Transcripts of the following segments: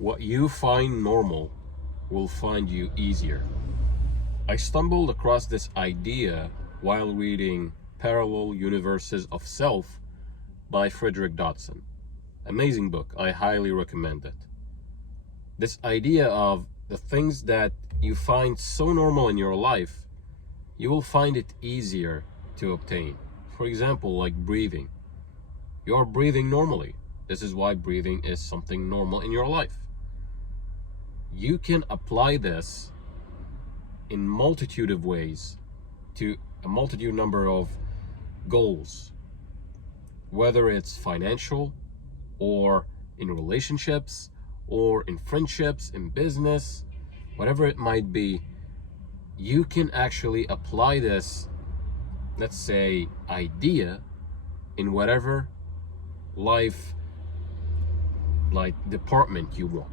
What you find normal will find you easier. I stumbled across this idea while reading Parallel Universes of Self by Frederick Dodson. Amazing book. I highly recommend it. This idea of the things that you find so normal in your life, you will find it easier to obtain. For example, like breathing. You're breathing normally. This is why breathing is something normal in your life. You can apply this in multitude of ways to a multitude number of goals, whether it's financial or in relationships or in friendships, in business, whatever it might be. You can actually apply this, let's say, idea in whatever life like department you want.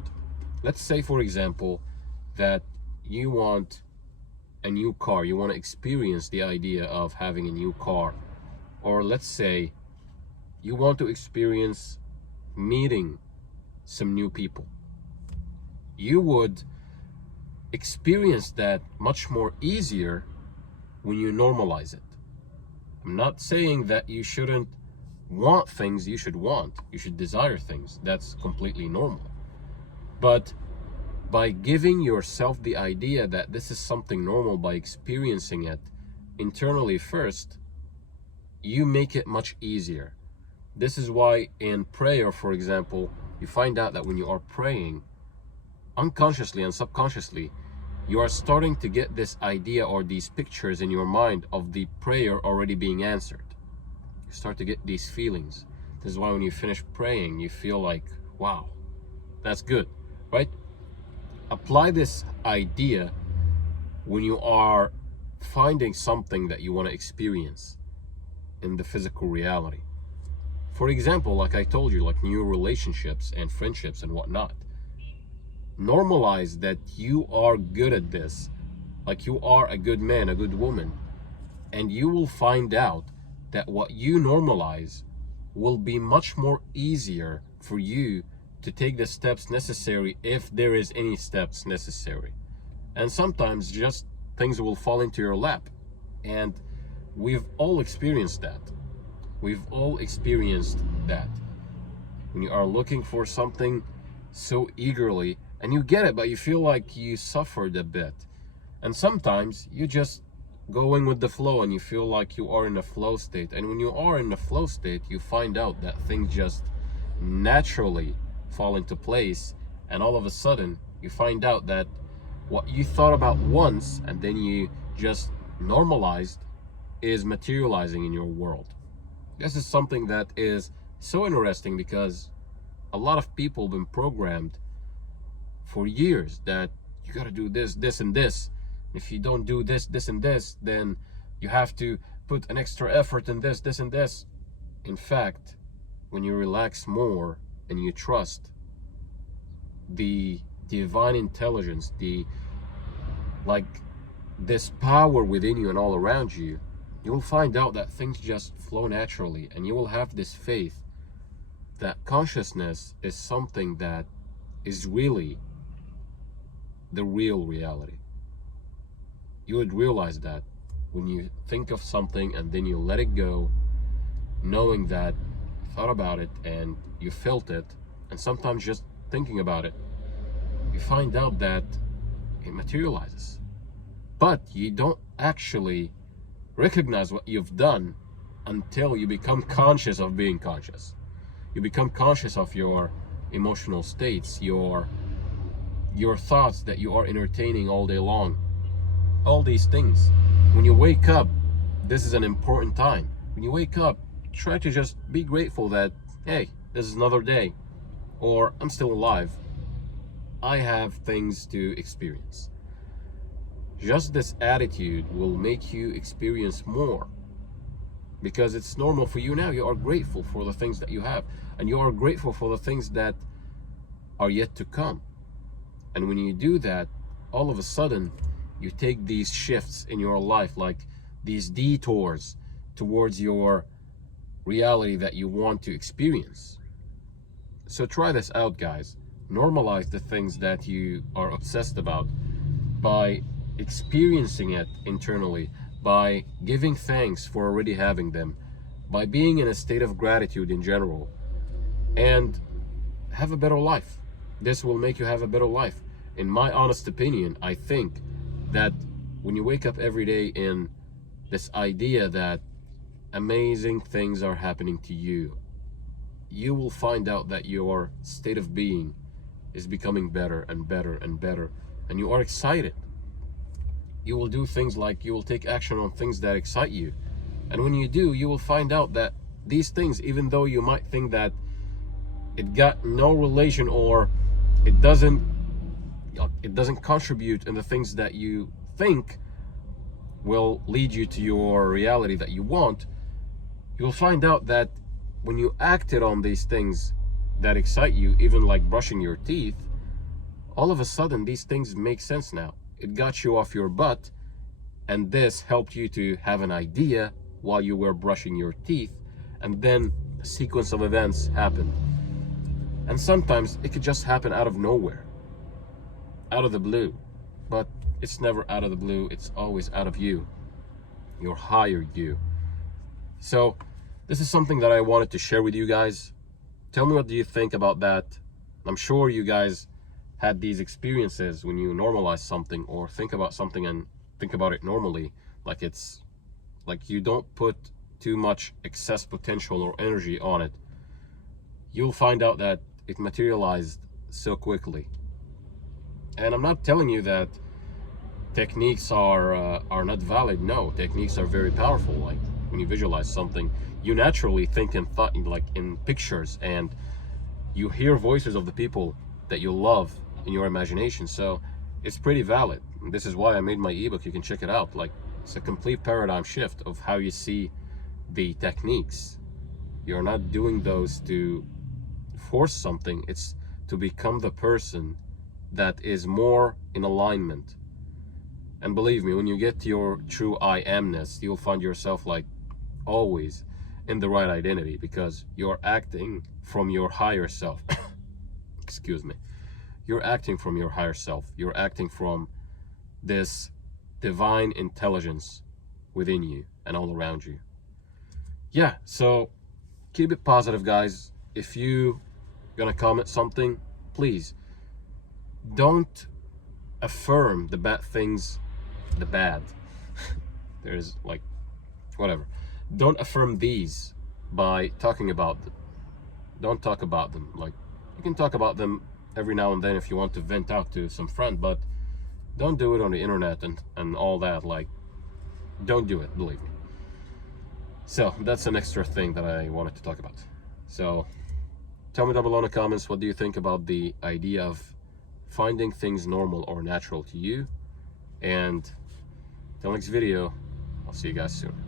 Let's say, for example, that you want a new car. You want to experience the idea of having a new car. Or let's say you want to experience meeting some new people. You would experience that much more easier when you normalize it. I'm not saying that you shouldn't want things. You should want. You should desire things. That's completely normal. But by giving yourself the idea that this is something normal, by experiencing it internally first, you make it much easier. This is why in prayer, for example, you find out that when you are praying, unconsciously and subconsciously, you are starting to get this idea or these pictures in your mind of the prayer already being answered. You start to get these feelings. This is why when you finish praying, you feel like, wow, that's good, right? Apply this idea when you are finding something that you want to experience in the physical reality. For example, like I told you, like new relationships and friendships and whatnot. Normalize that you are good at this, like you are a good man, a good woman, and you will find out that what you normalize will be much more easier for you to take the steps necessary, if there is any steps necessary. And sometimes just things will fall into your lap. And we've all experienced that. We've all experienced that. When you are looking for something so eagerly and you get it, but you feel like you suffered a bit. And sometimes you just going with the flow and you feel like you are in a flow state. And when you are in a flow state, you find out that things just naturally fall into place, and all of a sudden you find out that what you thought about once and then you just normalized is materializing in your world. This is something that is so interesting because a lot of people have been programmed for years that you got to do this, this, and this. If you don't do this, this, and this, then you have to put an extra effort in this, this, and this. In fact, when you relax more and you trust the divine intelligence, this power within you and all around you, you will find out that things just flow naturally, and you will have this faith that consciousness is something that is really the real reality. You would realize that when you think of something and then you let it go, knowing that you thought about it and you felt it, and sometimes just thinking about it, you find out that it materializes. But you don't actually recognize what you've done until you become conscious of being conscious. You become conscious of your emotional states, your thoughts that you are entertaining all day long. All these things. When you wake up, this is an important time. When you wake up, try to just be grateful that, hey, this is another day, or I'm still alive. I have things to experience. Just this attitude will make you experience more, because it's normal for you now. You are grateful for the things that you have, and you are grateful for the things that are yet to come. And when you do that, all of a sudden you take these shifts in your life, like these detours towards your reality that you want to experience. So try this out, guys. normalize the things that you are obsessed about by experiencing it internally, by giving thanks for already having them, by being in a state of gratitude in general, and have a better life. This will make you have a better life. In my honest opinion, I think that when you wake up every day in this idea that amazing things are happening to you, you will find out that your state of being is becoming better and better and better, and you are excited. You will do things like you will take action on things that excite you. And when you do, you will find out that these things, even though you might think that it got no relation or it doesn't contribute in the things that you think will lead you to your reality that you want, you'll find out that when you acted on these things that excite you, even like brushing your teeth, all of a sudden these things make sense now. It got you off your butt, and this helped you to have an idea while you were brushing your teeth, and then a sequence of events happened. And sometimes it could just happen out of nowhere, out of the blue. But it's never out of the blue, it's always out of you, your higher you. So this is something that I wanted to share with you guys. Tell me, what do you think about that? I'm sure you guys had these experiences when you normalize something or think about something and think about it normally, like it's like you don't put too much excess potential or energy on it. You'll find out that it materialized so quickly. And I'm not telling you that techniques are not valid. No, techniques are very powerful. Like when you visualize something, you naturally think and thought like in pictures, and you hear voices of the people that you love in your imagination. So it's pretty valid. And this is why I made my ebook. You can check it out. Like, it's a complete paradigm shift of how you see the techniques. You're not doing those to force something. It's to become the person that is more in alignment. And believe me, when you get to your true I amness, you'll find yourself like always in the right identity, because you're acting from your higher self. Excuse me. You're acting from your higher self. You're acting from this divine intelligence within you and all around you. Yeah, so keep it positive, guys. If you gonna comment something, please don't affirm the bad things, the bad. There's like, whatever. Don't affirm these by talking about them. Don't talk about them. Like, you can talk about them every now and then if you want to vent out to some friend, but don't do it on the internet and all that. Like, don't do it, believe me. So that's an extra thing that I wanted to talk about. So tell me down below in the comments, what do you think about the idea of finding things normal or natural to you? And till next video, I'll see you guys soon.